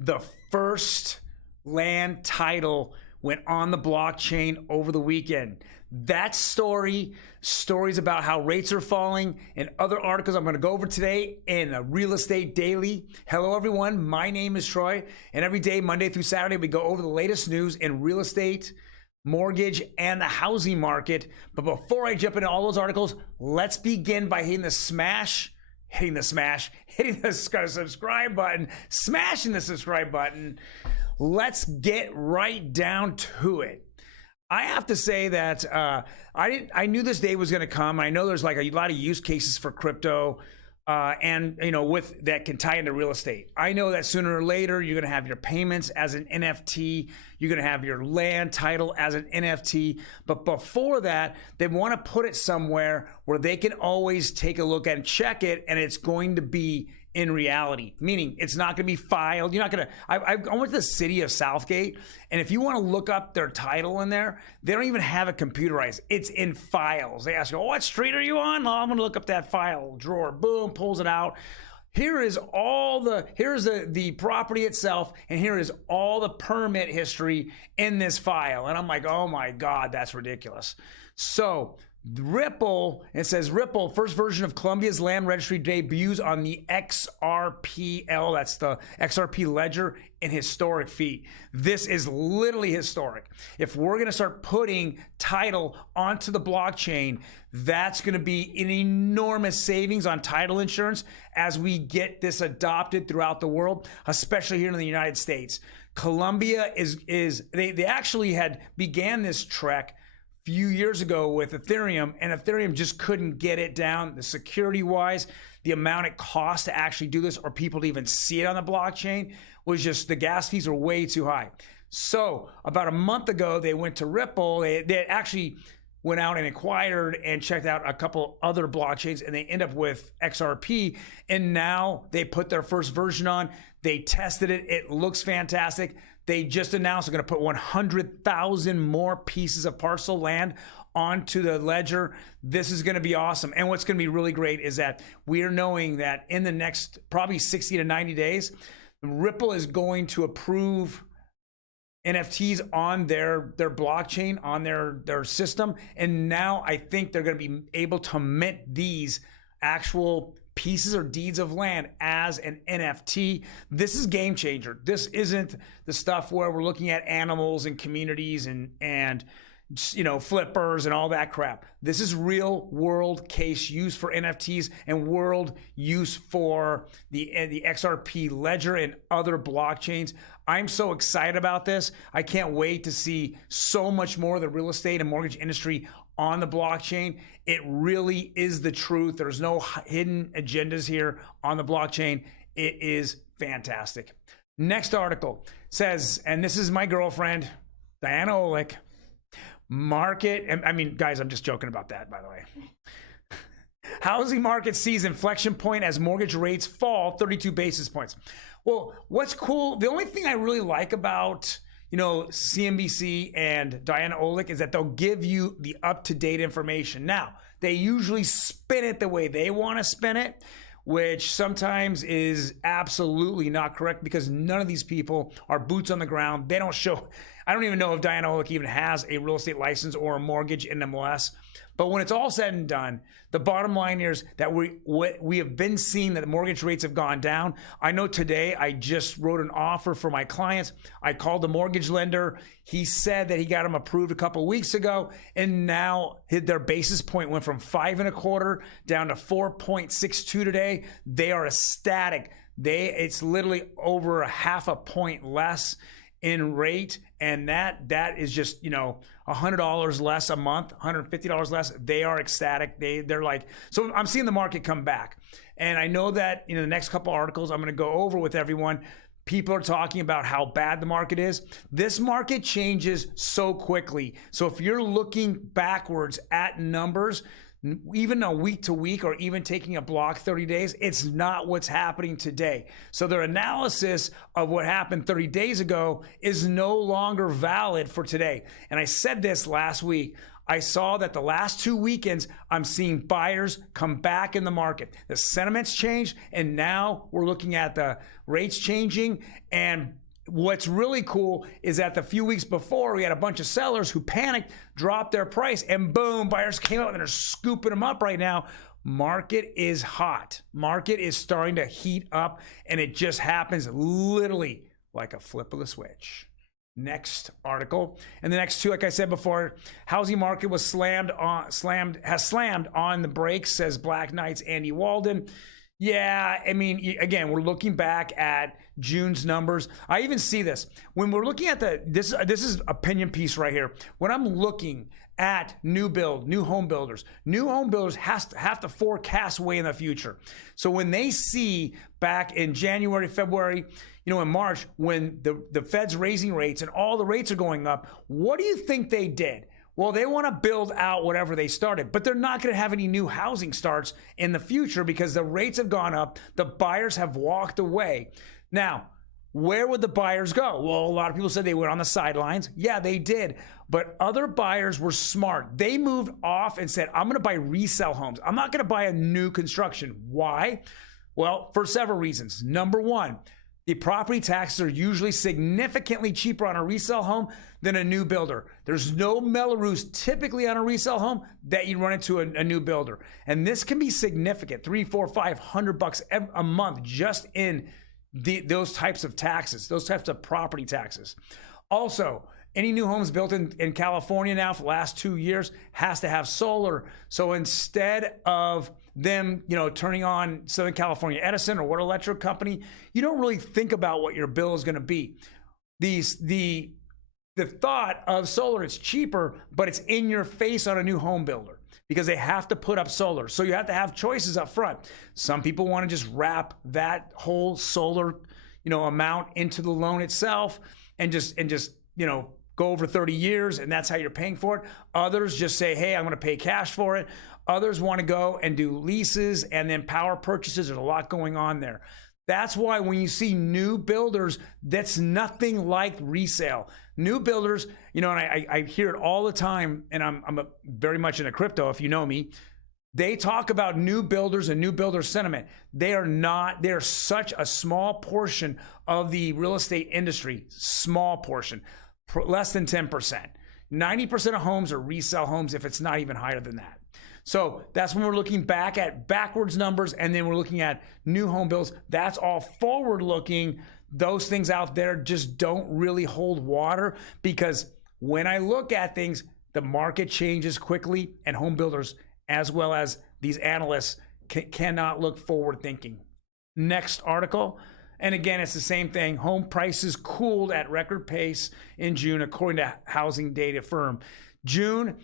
The first land title went on the blockchain over the weekend. That stories about how rates are falling, and other articles I'm going to go over today in a Real Estate Daily. Hello, everyone. My name is Troy, and every day, Monday through Saturday, we go over the latest news in real estate, mortgage, and the housing market. But before I jump into all those articles, let's begin by hitting the subscribe button, smashing the subscribe button. Let's get right down to it. I have to say that I knew this day was going to come. I know there's like a lot of use cases for crypto, and with that can tie into real estate. I know that sooner or later you're going to have your payments as an NFT. You're going to have your land title as an NFT. But before that, they want to put it somewhere where they can always take a look and check it, and it's going to be in reality, meaning it's not going to be filed. You're not going to, I went to the city of Southgate, and if you want to look up their title in there, they don't even have it computerized. It's in files. They ask you, oh, what street are you on? Oh, I'm going to look up that file drawer. Boom, pulls it out. Here's the property itself, and here is all the permit history in this file. And I'm like, oh my God, that's ridiculous. So Ripple, it says Ripple, first version of Colombia's land registry debuts on the XRPL, that's the XRP ledger, in historic feat. This is literally historic. If we're going to start putting title onto the blockchain, that's going to be an enormous savings on title insurance as we get this adopted throughout the world, especially here in the United States. Colombia they actually had began this trek few years ago with Ethereum, and Ethereum just couldn't get it down. The security wise, the amount it costs to actually do this or people to even see it on the blockchain was just, the gas fees are way too high. So about a month ago, they went to Ripple. They actually went out and acquired and checked out a couple other blockchains, and they end up with XRP. And now they put their first version on. They tested it. It looks fantastic. They just announced they're going to put 100,000 more pieces of parcel land onto the ledger. This is going to be awesome. And what's going to be really great is that we are knowing that in the next probably 60 to 90 days, Ripple is going to approve NFTs on their blockchain, on their system. And now I think they're going to be able to mint these actual pieces or deeds of land as an NFT. This is game changer. This isn't the stuff where we're looking at animals and communities and flippers and all that crap. This is real world case use for NFTs and world use for the XRP ledger and other blockchains. I'm so excited about this. I can't wait to see so much more of the real estate and mortgage industry on the blockchain. It really is the truth. There's no hidden agendas here on the blockchain. It is fantastic. Next article says, and this is my girlfriend, Diana Olick, market, and I mean, guys, I'm just joking about that, by the way. Housing market sees inflection point as mortgage rates fall 32 basis points. Well, what's cool, the only thing I really like about CNBC and Diana Olick is that they'll give you the up-to-date information. Now, they usually spin it the way they want to spin it, which sometimes is absolutely not correct because none of these people are boots on the ground. They don't show, I don't even know if Diana Olick even has a real estate license or a mortgage in MLS. But when it's all said and done, the bottom line here is that we have been seeing that the mortgage rates have gone down. I know today I just wrote an offer for my clients. I called the mortgage lender. He said that he got them approved a couple of weeks ago, and now their basis point went from 5.25 down to 4.62 today. They are ecstatic. It's literally over a half a point less in rate, and that is just $100 less a month, $150 less. They are ecstatic. They're like, so I'm seeing the market come back, and I know that the next couple articles I'm going to go over with everyone, people are talking about how bad the market is. This market changes so quickly. So if you're looking backwards at numbers, even a week to week or even taking a block 30 days, it's not what's happening today. So their analysis of what happened 30 days ago is no longer valid for today. And I said this last week. I saw that the last 2 weekends, I'm seeing buyers come back in the market. The sentiment's changed, and now we're looking at the rates changing. And what's really cool is that the few weeks before, we had a bunch of sellers who panicked, dropped their price, and boom, buyers came up and they're scooping them up right now. Market is hot. Market is starting to heat up, and it just happens literally like a flip of the switch. Next article. And the next two, like I said before, housing market was slammed on the brakes, says Black Knight's Andy Walden. Yeah, I mean, again, we're looking back at June's numbers. I even see this when we're looking at this is opinion piece right here. When I'm looking at new home builders have to forecast way in the future. So when they see back in January, February, in March, when the Fed's raising rates and all the rates are going up, what do you think they did? Well, they want to build out whatever they started, but they're not going to have any new housing starts in the future because the rates have gone up. The buyers have walked away. Now, where would the buyers go? Well, a lot of people said they went on the sidelines. Yeah, they did. But other buyers were smart. They moved off and said, I'm going to buy resale homes. I'm not going to buy a new construction. Why? Well, for several reasons. Number one, the property taxes are usually significantly cheaper on a resale home than a new builder. There's no Melrose typically on a resale home that you run into a new builder. And this can be significant, $300, $400, $500 a month just in those types of taxes, those types of property taxes. Also, any new homes built in California now for the last 2 years has to have solar. So instead of them, turning on Southern California Edison or what electric company, you don't really think about what your bill is going to be. The thought of solar, it's cheaper, but it's in your face on a new home builder because they have to put up solar. So you have to have choices up front. Some people want to just wrap that whole solar, amount into the loan itself and just go over 30 years, and that's how you're paying for it. Others just say, hey, I'm going to pay cash for it. Others want to go and do leases and then power purchases. There's a lot going on there. That's why when you see new builders, that's nothing like resale. New builders, and I hear it all the time, and I'm very much into crypto, if you know me. They talk about new builders and new builder sentiment. They're such a small portion of the real estate industry, small portion, less than 10%. 90% of homes are resale homes, if it's not even higher than that. So that's when we're looking back at backwards numbers, and then we're looking at new home builds. That's all forward looking. Those things out there just don't really hold water because when I look at things, the market changes quickly, and home builders, as well as these analysts, cannot look forward thinking. Next article. And again, it's the same thing. Home prices cooled at record pace in June, according to housing data firm. June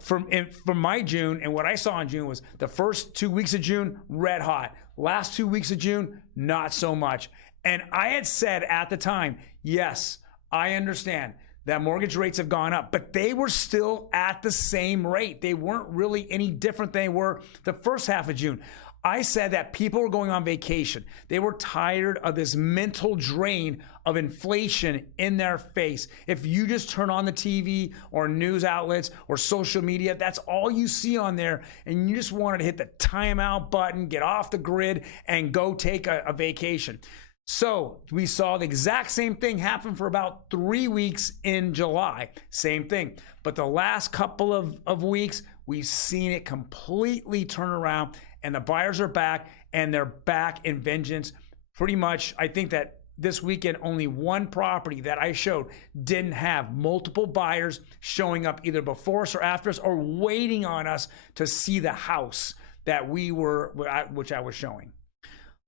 from my June, and what I saw in June was the first 2 weeks of June, red hot. Last 2 weeks of June, not so much. And I had said at the time, yes, I understand that mortgage rates have gone up, but they were still at the same rate. They weren't really any different than they were the first half of June. I said that people were going on vacation. They were tired of this mental drain of inflation in their face. If you just turn on the TV or news outlets or social media, that's all you see on there. And you just wanted to hit the timeout button, get off the grid, and go take a vacation. So we saw the exact same thing happen for about 3 weeks in July. Same thing. But the last couple of weeks, we've seen it completely turn around, and the buyers are back, and they're back in vengeance. Pretty much, I think that this weekend, only one property that I showed didn't have multiple buyers showing up either before us or after us or waiting on us to see the house that which I was showing.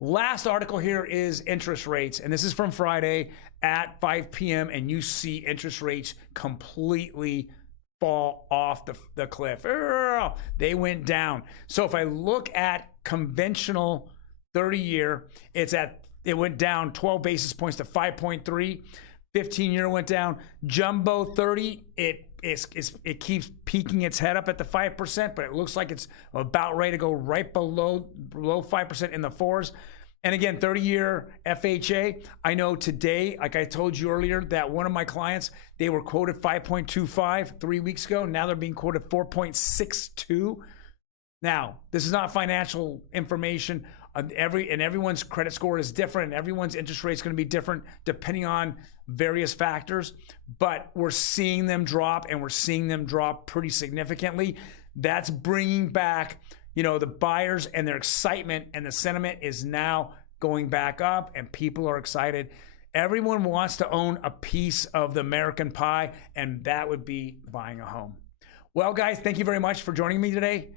Last article here is interest rates, and this is from Friday at 5 p.m., and you see interest rates completely fall off the cliff. They went down. So if I look at conventional 30-year, it went down 12 basis points to 5.3. 15-year went down. Jumbo 30, it keeps peeking its head up at the 5%, but it looks like it's about ready to go right below 5% in the fours. And again, 30-year FHA. I know today, like I told you earlier, that one of my clients, they were quoted 5.25 3 weeks ago. Now they're being quoted 4.62. Now, this is not financial information. Everyone's credit score is different. Everyone's interest rate is going to be different depending on various factors. But we're seeing them drop, and we're seeing them drop pretty significantly. That's bringing back, the buyers and their excitement, and the sentiment is now going back up, and people are excited. Everyone wants to own a piece of the American pie, and that would be buying a home. Well, guys, thank you very much for joining me today.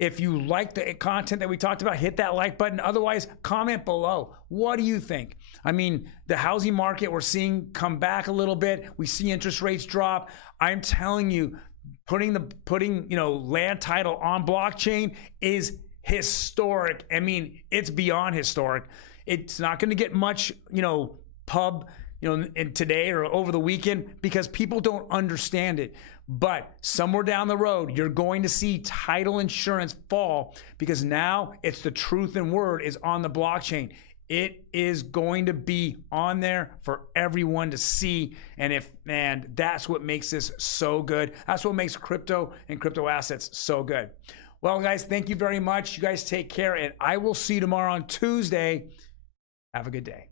If you like the content that we talked about, hit that like button. Otherwise, comment below. What do you think? I mean, the housing market we're seeing come back a little bit. We see interest rates drop. I'm telling you, putting land title on blockchain is historic. I mean, it's beyond historic. It's not going to get much, pub, in today or over the weekend, because people don't understand it. But somewhere down the road, you're going to see title insurance fall, because now it's the truth and word is on the blockchain. It is going to be on there for everyone to see. And that's what makes this so good. That's what makes crypto and crypto assets so good. Well, guys, thank you very much. You guys take care, and I will see you tomorrow on Tuesday. Have a good day.